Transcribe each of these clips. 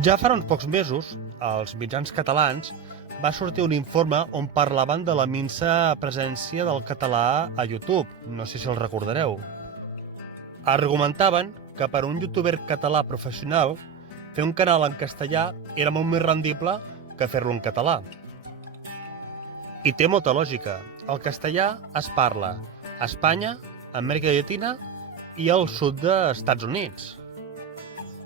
Ja farà uns pocs mesos, als mitjans catalans, va sortir un informe on parlaven de la minsa presència del català a YouTube. No sé si el recordareu. Argumentaven que per a un youtuber català professional fer un canal en castellà era molt més rendible que fer-lo en català. I té molta lògica. El castellà es parla a Espanya, a Amèrica Llatina i al sud dels Estats Units.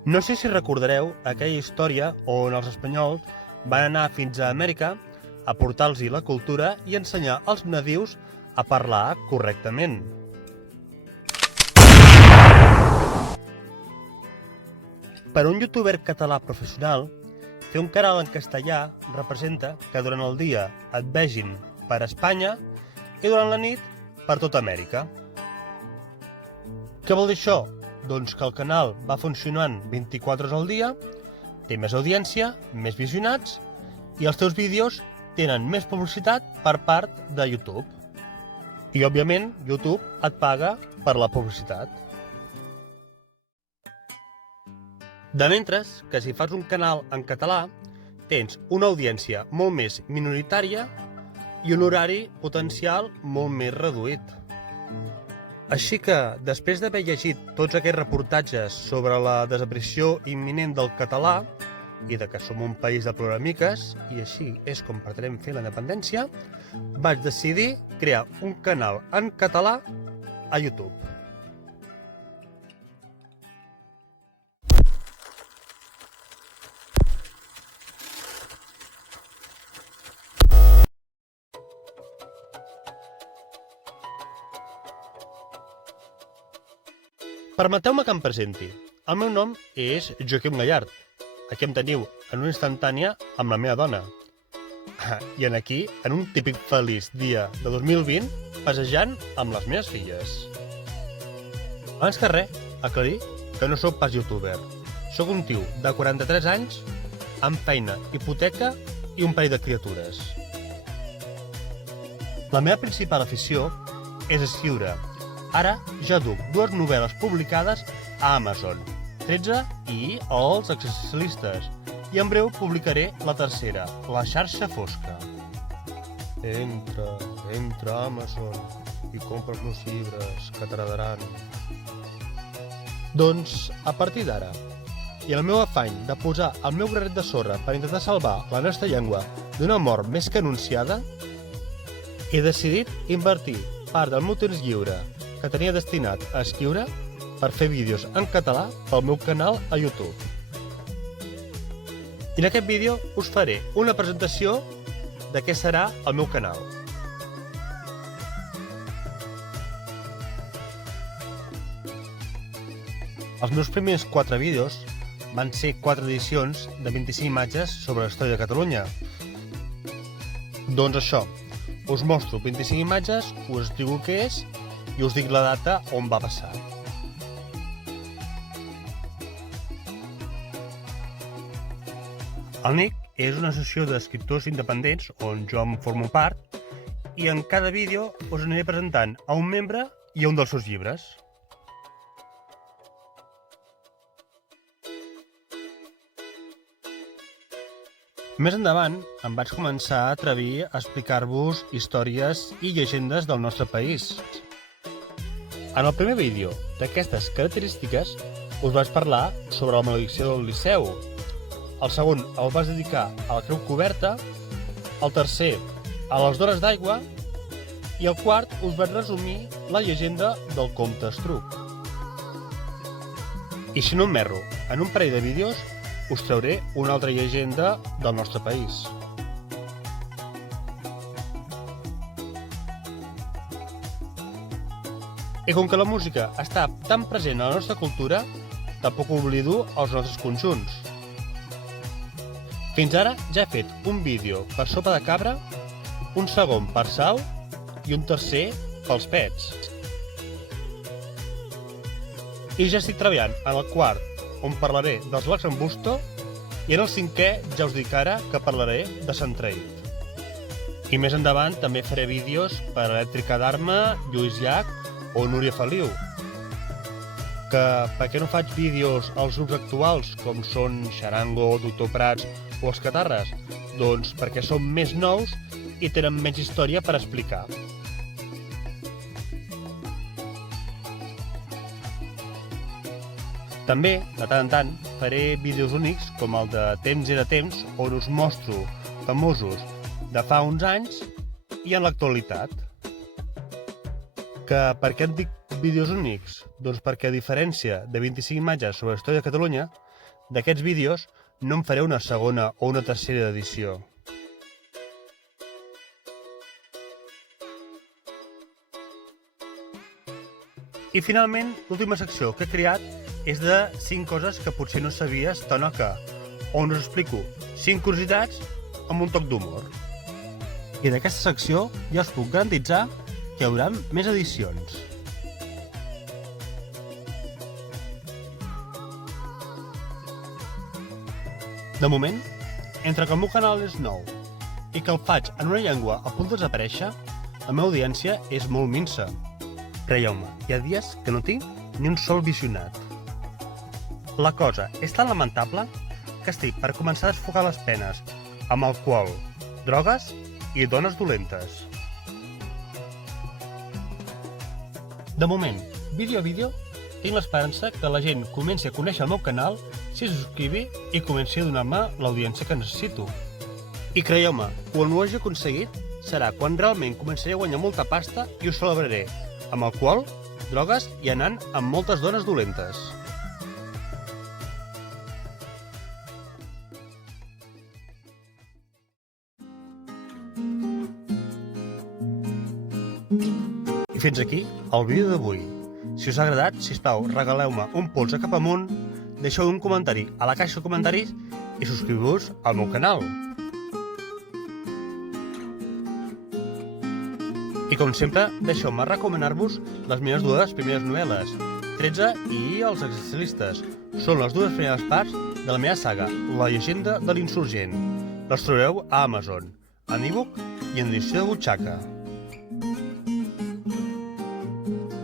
No sé si recordareu aquella història on els espanyols van anar fins a Amèrica a portar-los la cultura i ensenyar als nadius a parlar correctament. Per a un youtuber català professional, fer un canal en castellà representa que durant el dia et vegin per Espanya i durant la nit per tota Amèrica. Què vol dir això? Doncs que el canal va funcionant 24 hores al dia, té més audiència, més visionats i els teus vídeos tenen més publicitat per part de YouTube. I, òbviament, YouTube et paga per la publicitat. De mentres que si fas un canal en català, tens una audiència molt més minoritària i un horari potencial molt més reduït. Així que, després d'haver llegit tots aquests reportatges sobre la desaparició imminent del català i de que som un país de ploramiques, i així és com pretenem fer la independència, vaig decidir crear un canal en català a YouTube. Permeteu-me que em presenti. El meu nom és Joaquim Gallard. Aquí em teniu en una instantània amb la meva dona. I aquí, en un típic feliç dia de 2020, passejant amb les meves filles. Abans que res, aclarir que no sóc pas youtuber. Sóc un tio de 43 anys, amb feina, hipoteca i un parell de criatures. La meva principal afició és escriure. Ara ja duc 2 novel·les publicades a Amazon, 13 i Els Existencialistes, i en breu publicaré la tercera, La xarxa fosca. Entra a Amazon i compra els meus llibres, que t'agradaran. Doncs, a partir d'ara, i el meu afany de posar el meu granet de sorra per intentar salvar la nostra llengua d'una mort més que anunciada, he decidit invertir part del meu temps lliure que tenia destinat a escriure per fer vídeos en català pel meu canal a YouTube. I en aquest vídeo us faré una presentació de què serà el meu canal. Els meus primers 4 vídeos van ser 4 edicions de 25 imatges sobre la història de Catalunya. Doncs això, us mostro 25 imatges, us explico què és i us dic la data on va passar. El NIC és una associació d'escriptors independents on jo en formo part i en cada vídeo us aniré presentant a un membre i a un dels seus llibres. Més endavant em vaig començar a atrevir a explicar-vos històries i llegendes del nostre país. En el primer vídeo d'aquestes característiques us vaig parlar sobre la maledicció del Liceu. El segon el vaig dedicar a la creu coberta, el tercer a les dones d'aigua i el quart us vaig resumir la llegenda del comte Estruc. I si no em merro, en un parell de vídeos us trauré una altra llegenda del nostre país. I com que la música està tan present a la nostra cultura, tampoc oblido els nostres conjunts. Fins ara ja he fet un vídeo per Sopa de Cabra, un segon per Sau i un tercer pels Pets. I ja estic treballant en el quart, on parlaré dels Lacs en Busto, i en el cinquè ja us dic ara que parlaré de Sant Traït. I més endavant també faré vídeos per Elèctrica d'Arma, Lluís Llach o Núria Feliu. Que per què no faig vídeos als grups actuals, com són Xarango, Doctor Prats o els Catarres? Doncs perquè són més nous i tenen menys història per explicar. També, de tant en tant, faré vídeos únics com el de Temps era temps, on us mostro famosos de fa uns anys i en l'actualitat. Que per què et dic vídeos únics? Doncs perquè, a diferència de 25 imatges sobre la història de Catalunya, d'aquests vídeos no en faré una segona o una tercera edició. I finalment, l'última secció que he creat és de 5 coses que potser no sabies tant o que, on us explico 5 curiositats amb un toc d'humor. I d'aquesta secció ja us puc garantitzar que hi haurà més edicions. De moment, entre que el meu canal és nou i que el faig en una llengua a punt de desaparèixer, la meva audiència és molt minsa. Creieu-me, hi ha dies que no tinc ni un sol visionat. La cosa és tan lamentable que estic per començar a desfogar les penes amb alcohol, drogues i dones dolentes. De moment, vídeo a vídeo, tinc l'esperança que la gent comenci a conèixer el meu canal, s'hi subscrivi i comenci a donar-me l'audiència que necessito. I creieu-me, quan ho hagi aconseguit, serà quan realment començaré a guanyar molta pasta i ho celebraré amb alcohol, drogues i anant amb moltes dones dolentes. I fins aquí el vídeo d'avui. Si us ha agradat, sisplau, regaleu-me un polze cap amunt, deixeu un comentari a la caixa de comentaris i subscriu-vos al meu canal. I com sempre, deixeu-me recomanar-vos les meves dues primeres novel·les, 13 i Els existencialistes. Són les dues primeres parts de la meva saga, La llegenda de l'insurgent. Les trobareu a Amazon, en e-book i en edició de butxaca.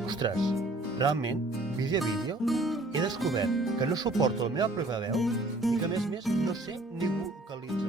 Ostres, realment, vídeo a vídeo, he descobert que no suporto la meva pròpia veu i que, a més, no sé ni vocalitzar.